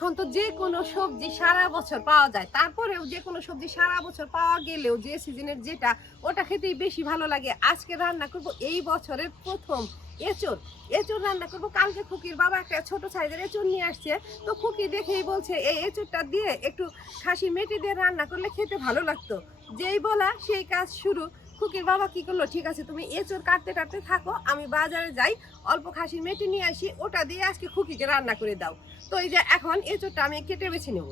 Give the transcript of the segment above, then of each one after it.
এখন তো যে কোনো সবজি সারা বছর পাওয়া যায়। তারপরেও যে কোনো সবজি সারা বছর পাওয়া গেলেও যে সিজনের যেটা, ওটা খেতেই বেশি ভালো লাগে। আজকে রান্না করব এই বছরের প্রথম এঁচড়। এঁচড় রান্না করব। কালকে খুকির বাবা একটা ছোট সাইজের এঁচড় নিয়ে আসছে। তো খুকি দেখেই বলছে, এই এঁচড়টা দিয়ে একটু খাসি মেটে দিয়ে রান্না করলে খেতে ভালো লাগতো। যেই বলা সেই কাজ শুরু। খুকির বাবা কি করল? ঠিক আছে, তুমি এঁচড় কাটতে কাটতে থাকো, আমি বাজারে যাই, অল্প খাসি মেটে নিয়ে আসি, ওটা দিয়ে আজকে খুকিকে রান্না করে দাও। তো এই যে এখন এঁচড়টা আমি কেটে বেছে নেব।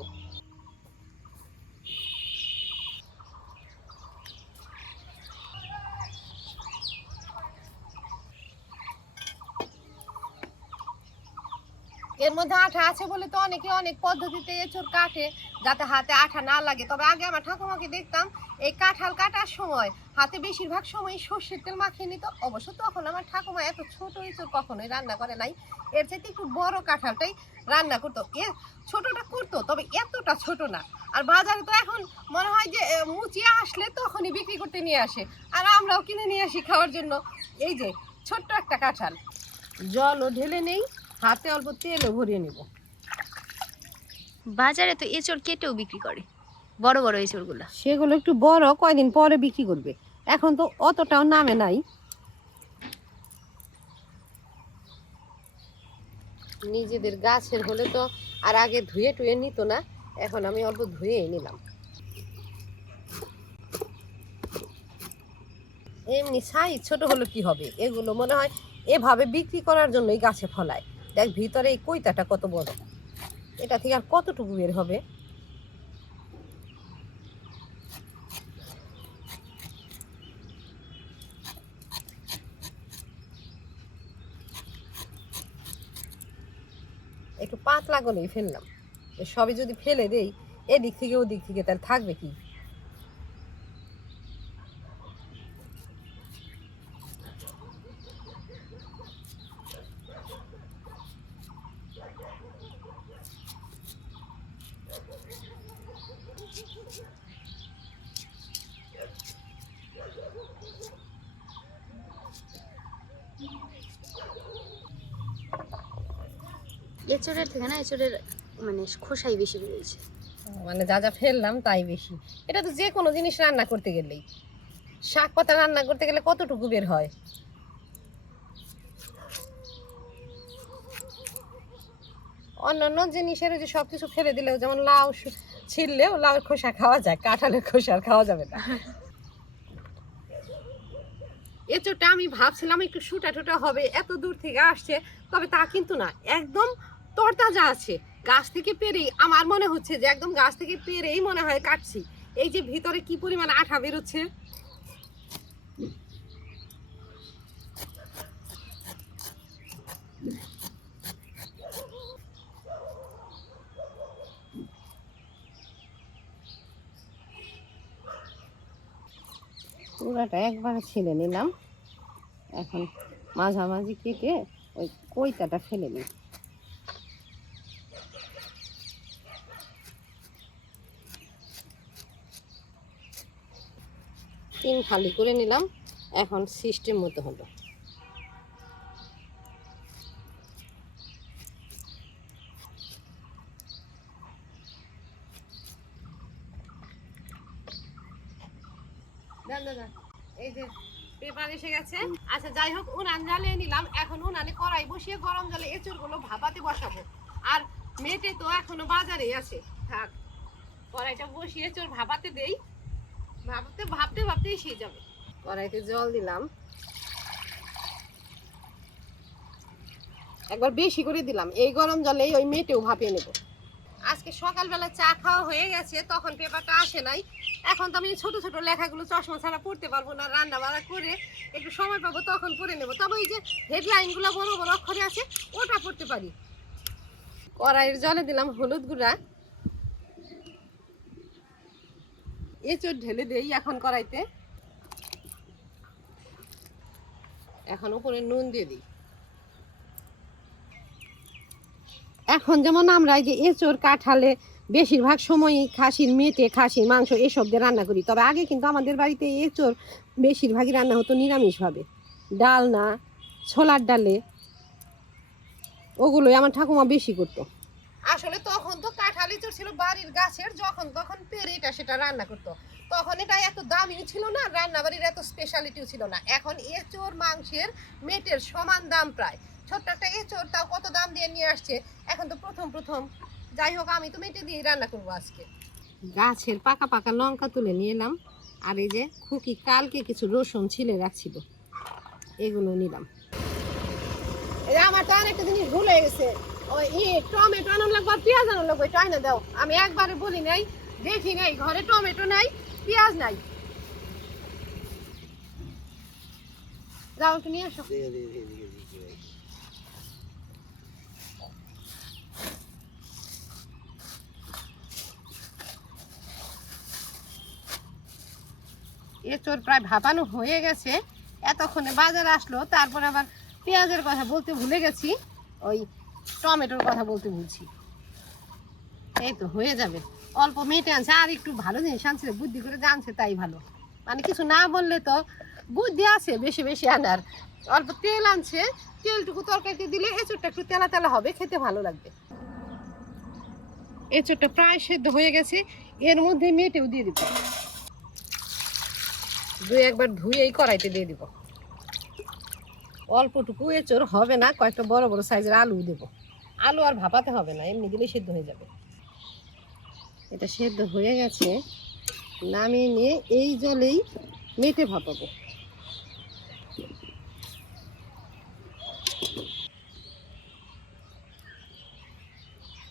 এর মধ্যে আঠা আছে বলে তো অনেকে অনেক পদ্ধতিতে এঁচড় কাটে যাতে হাতে আঠা না লাগে। তবে আগে আমার ঠাকুমাকে দেখতাম এই কাঁঠাল কাটার সময় হাতে বেশিরভাগ সময় সর্ষের তেল মাখিয়ে নিত। অবশ্য তখন আমার ঠাকুমা এত ছোট এঁচড় কখনোই রান্না করে নাই। এর চাইতে একটু বড় কাঁঠালটাই রান্না করতো। এ ছোটটা করতো তবে এতটা ছোট না। আর বাজারে তো এখন মনে হয় যে এ, মুচিয়ে আসলে তখনই বিক্রি করতে নিয়ে আসে। আর আমরাও কিনে নিয়ে আসি খাওয়ার জন্য। এই যে ছোট্ট একটা কাঁঠাল। জলও ঢেলে নেই হাতে অল্প তেলও ভরিয়ে নেব। বাজারে তো এঁচড় কেটেও বিক্রি করে বড় বড় এঁচড়গুলো। সেগুলো একটু বড় কয়দিন পরে বিক্রি করবে। এখন তো অতটাও নামে নাই। নিজেদের গাছের হলে তো আর আগে ধুয়ে টুয়ে নিত না এখন আমি অল্প ধুয়েই নিলাম। এমনি সাইজ ছোট হলো কি হবে? এগুলো মনে হয় এভাবে বিক্রি করার জন্যই গাছে ফলায়। দেখ, ভিতরে এই কইতাটা কত বড়। এটা থেকে আর কতটুকু বের হবে? একটু পাতলা গলেই ফেললাম। সবই যদি ফেলে দেই, এদিক থেকে ওদিক থেকে তাহলে থাকবে কি? এঁচড়ের থেকে না এঁচড়ের মানে খোসাই বেশি বেরিয়েছে মানে যা যা ফেললাম তাই বেশি। এটা তো যে কোনো জিনিস রান্না করতে গেলেই। শাক পাতা রান্না করতে গেলে কতটুকু বের হয়? অন্যান্য জিনিসের যে সব কিছু ফেলে দিলেও, যেমন লাউ ছিললেও লাউর খোসা খাওয়া যায়, কাঁঠালের খোসা আর খাওয়া যাবে না। এঁচোটা আমি ভাবছিলাম একটু সুটা টুটা হবে, এত দূর থেকে আসছে, তবে তা কিন্তু না, একদম তরতাজা আছে। গাছ থেকে পেরেই, আমার মনে হচ্ছে যে একদম গাছ থেকে পেরেই মনে হয় কাটছি। এই যে ভিতরে কি পরিমাণ আঠা বেরোচ্ছে? পুরাটা একবারে ছেলে নিলাম। এখন মাঝামাঝি কেটে ওই কইতাটা ফেলে নিই তিন খালি করে নিলাম। এখন সিস্টেম মতো হলো এই যে পেপার এসে গেছে। আচ্ছা যাই হোক, উনান জ্বালিয়ে নিলাম। এখন উনানে কড়াই বসিয়ে গরম জলে এঁচড়গুলো ভাপাতে বসাবো। আর মেটে তো এখনও বাজারেই আছে। থাক, কড়াইটা বসিয়ে এঁচড় ভাপাতে দেই। ভাবতে ভাবতে ভাবতেই সে যাবে। কড়াইতে জল দিলাম। একবার বেশি করে দিলাম। এই গরম জলে ওই মেটেও ভাপিয়ে নেব। আজকে সকালবেলা চা খাওয়া হয়ে গেছে, তখন পেপারটা আসে নাই। এখন তো আমি ছোট ছোট লেখাগুলো চশমা ছাড়া পড়তে পারব না রান্না বান্না করে একটু সময় পাবো, তখন পড়ে নেব। তবে ওই যে হেডলাইনগুলো বড় বড় অক্ষরে আছে, ওটা পড়তে পারি। কড়াইয়ের জলে দিলাম হলুদ গুঁড়া। এঁচড় ঢেলে দেই এখন কড়াইতে। এখন উপরে নুন দিয়ে দিই। এখন যেমন আমরা এই যে এঁচড় কাঁঠালে বেশিরভাগ সময়ই খাসির মেটে খাসির মাংস এসব দিয়ে রান্না করি। তবে আগে কিন্তু আমাদের বাড়িতে এঁচড় বেশিরভাগই রান্না হতো নিরামিষভাবে। ডাল না ছোলার ডালে, ওগুলোই আমার ঠাকুমা বেশি করতো। আসলে তখন তো কাঁঠাল এঁচড় ছিল বাড়ির গাছের, যখন তখন পেরে এটা সেটা রান্না করতো। তখন এটা এত দামিও ছিল না রান্না বাড়ির এত স্পেশালিটিও ছিল না। এখন এঁচড়, মাংসের, মেটের সমান দাম প্রায়। ছোট্ট একটা এঁচড়, তাও কত দাম দিয়ে নিয়ে আসছে? এখন তো প্রথম প্রথম যাই হোক আমি তো মেটে দিয়ে রান্না করব আজকে। গাছের পাকা পাকা লঙ্কা তুলে নিয়ে এলাম আর এই যে খুকি কালকে কিছু রসুন ছিলে রাখছিল এগুলো নিলাম। আমার তো আরেকটা জিনিস ভুলে গেছে। ওই ই টমেটো আনার লাগবে আর পেঁয়াজ আনার লাগবে একটু আইনা দাও। আমি একবারে বলি নাই দেখি নাই ঘরে টমেটো নাই পেঁয়াজ নাই। যাও একটু নিয়ে আসো। এঁচড় প্রায় ভাপানো হয়ে গেছে। এতক্ষণে বাজার আসলো, তারপর আবার পেঁয়াজের কথা বলতে ভুলে গেছি, ওই টমেটোর কথা বলতে ভুলছি। এই তো হয়ে যাবে। অল্প মেটে আনছে, আর একটু ভালো জিনিস আনছে, বুদ্ধি করে জানছে তাই ভালো। মানে কিছু না বললে তো বুদ্ধি আছে, বেশি বেশি আনার। অল্প তেল আনছে, তেলটুকু তরকারিতে দিলে এঁচড়টা একটু তেলা তেলা হবে, খেতে ভালো লাগবে। এঁচড়টা প্রায় সেদ্ধ হয়ে গেছে, এর মধ্যে মেটেও দিয়ে দিতে দুই একবার ধুয়ে এই কড়াইতে দিয়ে দিব। অল্পটুকু এঁচড় হবে না কয়েকটা বড় বড় সাইজের আলু দেবো। আলু আর ভাপাতে হবে না এমনি দিলেই সেদ্ধ হয়ে যাবে। এটা সেদ্ধ হয়ে গেছে নামিয়ে নিয়ে এই জলেই মেটে ভাপাবো।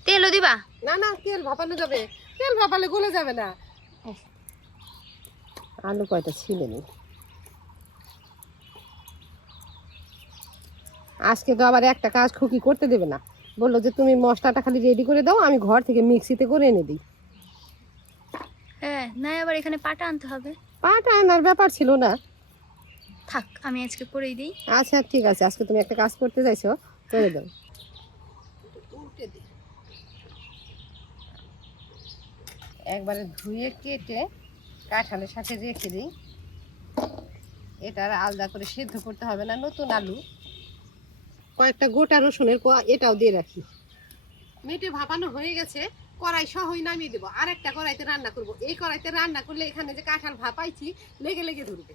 তেলও দিবা? না না তেল ভাপানো যাবে। তেল ভাপালে গলে যাবে না। আলু কয়টা ছিলে নি? আজকে তো আবার একটা কাজ খুকি করতে দেবে না। বলল যে তুমি মশলাটা খালি রেডি করে দাও আমি ঘর থেকে মিক্সিতে করে এনে দিই। হ্যাঁ না আবার এখানে পাটা আনতে হবে। পাটা আনার ব্যাপার ছিল না। থাক আমি আজকে করেই দিই। আচ্ছা ঠিক আছে আজকে তুমি একটা কাজ করতে চাইছো করে দাও। একবারে ধুয়ে কেটে কাঁঠালের সাথে রেখে দিই। এটা আর আলাদা করে সেদ্ধ করতে হবে না, নতুন আলু। কয়েকটা গোটা রসুনের এটাও দিয়ে রাখি। মেটে ভাপানো হয়ে গেছে, কড়াই সহই নামিয়ে দেবো। আর একটা কড়াইতে রান্না করব। এই কড়াইতে রান্না করলে এখানে যে কাঁঠাল ভাপাইছি, লেগে লেগে ধরবে।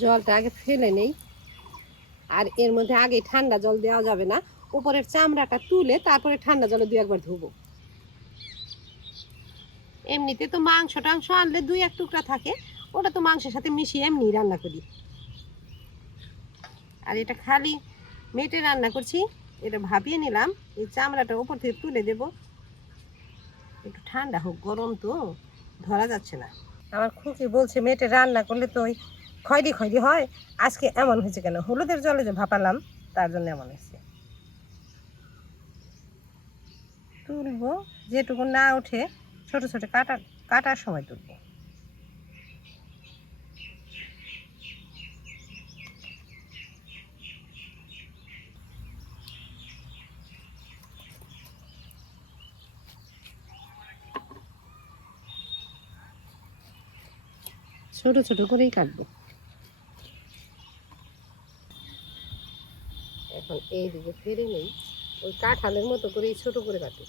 জলটা আগে ফেলে নেই। আর এর মধ্যে আগে ঠান্ডা জল দেওয়া যাবে না। উপরের চামড়াটা তুলে তারপরে ঠান্ডা জলে দু একবার ধুবো। এমনিতে তো মাংস টাংস আনলে দুই এক টুকরা থাকে, ওটা তো মাংসের সাথে মিশিয়ে এমনি রান্না করি। আর এটা খালি মেটে রান্না করছি, এটা ভাবিয়ে নিলাম, এই চামড়াটা ওপর থেকে তুলে দেব। একটু ঠান্ডা হোক, গরম তো, ধরা যাচ্ছে না। আমার খুকি বলছে মেটে রান্না করলে তো ওই খয়রি খয়রি হয়, আজকে এমন হয়েছে কেন? হলুদের জলে যে ভাপালাম, তার জন্য এমন হয়েছে। তুলবো, যেটুকু না ওঠে ছোট ছোট কাটা কাটার সময় তুলবো। ছোট ছোট করেই কাটবো। এখন এই দিকে ফিরে নেই ওই কাঁঠালের মতো করেই ছোট করে কাটি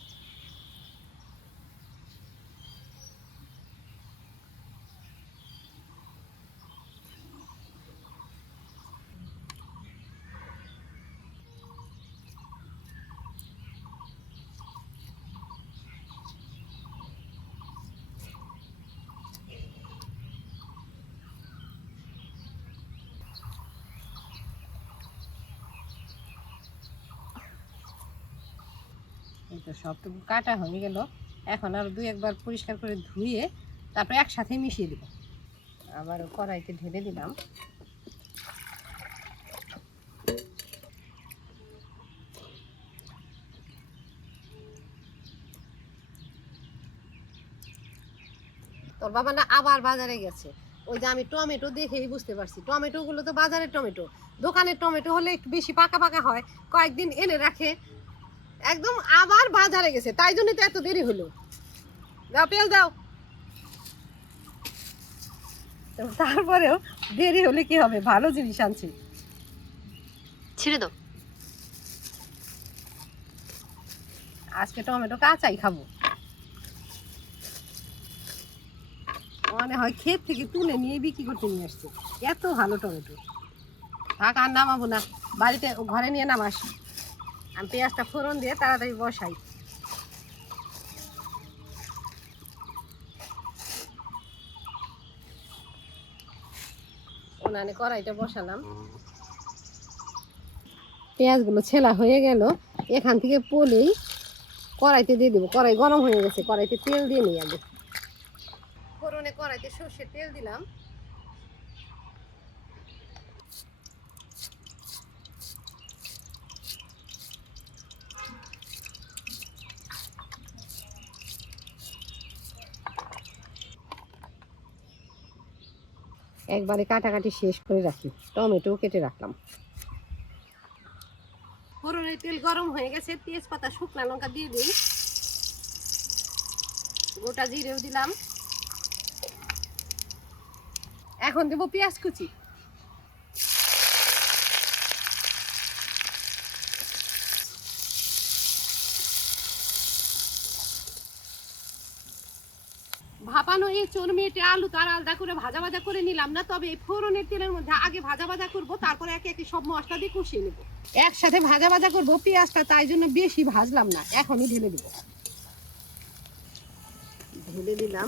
তো সবটুকু কাটা হয়ে গেল। এখন আর দুই একবার পরিষ্কার করে ধুয়ে তারপরে একসাথে মিশিয়ে দিব। আবার কড়াইতে ঢেলে দিলাম। তোর বাবা না আবার বাজারে গেছে। ওই যে আমি টমেটো দেখেই বুঝতে পারছি। টমেটো গুলো তো বাজারের টমেটো। দোকানের টমেটো হলে একটু বেশি পাকা পাকা হয়। কয়েকদিন এনে রাখে। একদম আবার বাজারে গেছে তাই জন্য তো এত দেরি হলো। দাও পেঁয়াজ দাও। তারপরেও দেরি হলে কি হবে? ভালো জিনিস আনছি। ছেড়ে দাও। আজকে টমেটো কাঁচাই খাব। মনে হয় ক্ষেত থেকে তুলে নিয়ে বিক্রি করতে নিয়ে আসছে। এত ভালো টমেটো। থাক আর নামাবো না। বাড়িতে ঘরে নিয়ে নামাস। আমি পেঁয়াজটা ফোড়ন দিয়ে তাড়াতাড়ি বসাই। উনানে কড়াইটা বসালাম। পেঁয়াজগুলো ছেলা হয়ে গেল। এখান থেকে পলেই কড়াইতে দিয়ে দেবো। কড়াই গরম হয়ে গেছে। কড়াইতে তেল দিয়ে নিই আগে। ফোড়নে কড়াইতে সর্ষের তেল দিলাম। একবারে কাটাকাটি শেষ করে রাখি। টমেটো কেটে রাখলাম। ফোড়নের তেল গরম হয়ে গেছে, তেজপাতা, শুকনো লঙ্কা দিয়ে দিই। গোটা জিরেও দিলাম। এখন দেবো পেঁয়াজ কুচি। ভাপানো এই আলু তার আলাদা করে ভাজা ভাজা করে নিলাম না, তবে এই ফোড়নের তেলের মধ্যে আগে ভাজা ভাজা করব, তারপরে একে একে সব মশলা দিয়ে কষিয়ে নেব। একসাথে ভাজা ভাজা করব পেঁয়াজটা, তাই জন্য বেশি ভাজলাম না, এখনই ঢেলে দেব। ঢেলে দিলাম।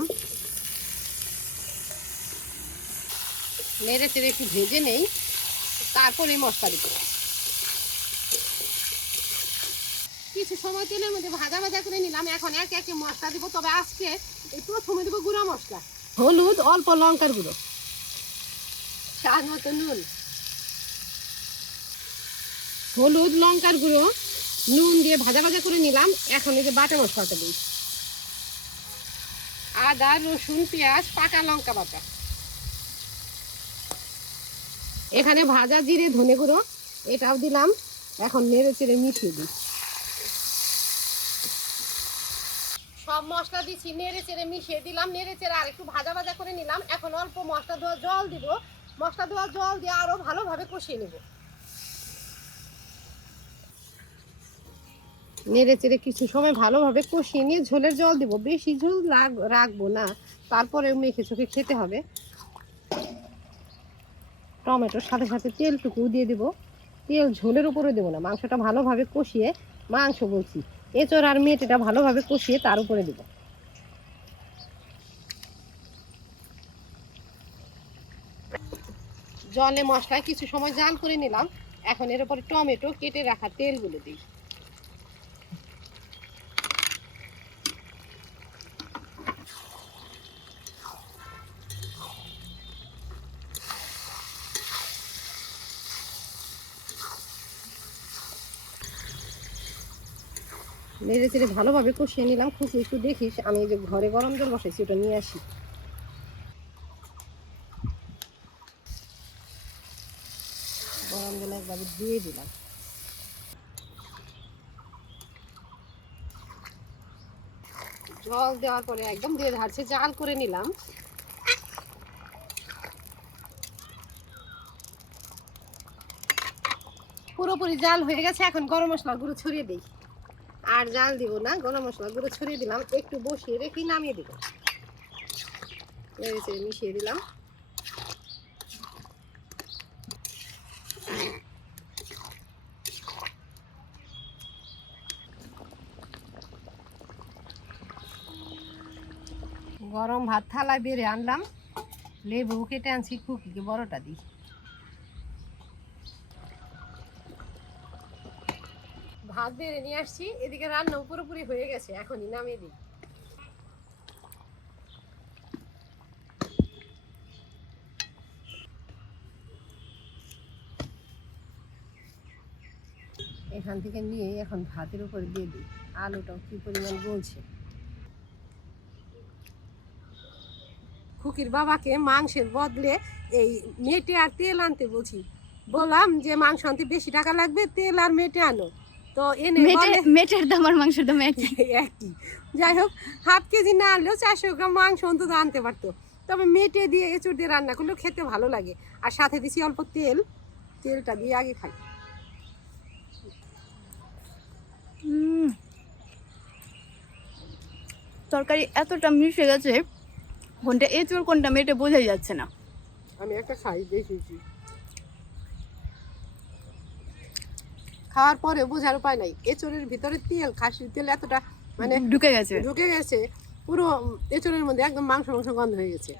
নেড়ে চেড়ে একটু ভেজে নেই, তারপরে মশলা দিব কিছু সময় তেলের মধ্যে ভাজা ভাজা করে নিলাম। এখন একে একে মশলা দিব। তবে আজকে এই প্রথমে দেবো গুঁড়া মশলা। হলুদ অল্প লঙ্কার গুঁড়ো। স্বাদ মতো নুন। হলুদ লঙ্কার গুঁড়ো। নুন দিয়ে ভাজা ভাজা করে নিলাম। এখন এই যে বাটা মশলাটা দিই। আদা রসুন পেঁয়াজ পাকা লঙ্কা বাটা। এখানে ভাজা জিরে ধনে গুঁড়ো। এটাও দিলাম। এখন নেড়ে চেড়ে মিশিয়ে দিই। সব মশলা দিচ্ছি নেড়ে চেড়ে মিশিয়ে দিলাম, নেড়ে চেড়ে আর একটু ভাজা ভাজা করে নিলাম। এখন অল্প মশলা ধোয়া জল দিব। মশলা ধোয়া জল দিয়ে আরও ভালোভাবে কষিয়ে নেব। নেড়ে চেড়ে কিছু সময় ভালোভাবে কষিয়ে নিয়ে ঝোলের জল দিব। বেশি ঝোল রাখ- রাখব না। তারপরে মেখে চোখে খেতে হবে। টমেটোর সাথে সাথে তেলটুকু দিয়ে দিব। তেল ঝোলের উপরে দেবো না, মাংসটা ভালোভাবে কষিয়ে মাংস বলছি। এঁচড় আর মেটেটা ভালোভাবে কষিয়ে তার উপরে দেবো। জলে মশলা কিছু সময় জাল করে নিলাম। এখন এর উপরে টমেটো কেটে রাখা তেলগুলো দিই। নেড়ে চেড়ে ভালোভাবে কষিয়ে নিলাম। খুশি একটু দেখিস আমি এই যে ঘরে গরম জল বসাইছি, ওটা নিয়ে আসি। গরম জল একবারে দিয়ে দিলাম। জল দেওয়ার পরে একদম দিয়ে ধারছে জাল করে নিলাম। পুরোপুরি জাল হয়ে গেছে, এখন গরম মশলা গুঁড়ো ছড়িয়ে দিই। আর জাল দিব না, গরম মশলা গুঁড়ো ছড়িয়ে দিলাম, একটু বসিয়ে রেখে নামিয়ে দিব। মিশিয়ে দিলাম। গরম ভাত থালায় বেড়ে আনলাম, লেবু, কেটে আনছি খুকিকে বড়টা দিই। ভাত বেড়ে নিয়ে আসছি। এদিকে রান্না পুরোপুরি হয়ে গেছে, এখনই নামিয়ে দিই। এখান থেকে নিয়ে এখন ভাতের উপরে দিয়ে দিই। আলুটাও কি পরিমাণ গলছে। খুকির বাবাকে মাংসের বদলে এই মেটে আর তেল আনতে বলছি। বললাম যে মাংস আনতে বেশি টাকা লাগবে, তেল আর মেটে আনো। তো এনে মেটের দাম আর মাংসের দাম একই। একই। যাই হোক হাফ কেজি না আনলেও চারশো গ্রাম মাংস অন্তত আনতে পারতো। তবে মেটে দিয়ে এঁচুর দিয়ে রান্না করলেও খেতে ভালো লাগে। আর সাথে দিছি অল্প তেল। তেলটা দিয়ে আগে খাই। তরকারি এতটা মিশে গেছে কোনটা এঁচড় কোনটা মেটে বোঝাই যাচ্ছে না। আমি একটা খাই দেখেছি। খাওয়ার পরে বোঝার উপায় নাই। এঁচড়ের ভিতরে তেল খাসির তেল এতটা মানে ঢুকে গেছে। ঢুকে গেছে পুরো এঁচড়ের মধ্যে একদম মাংস মাংস গন্ধ হয়ে গেছে।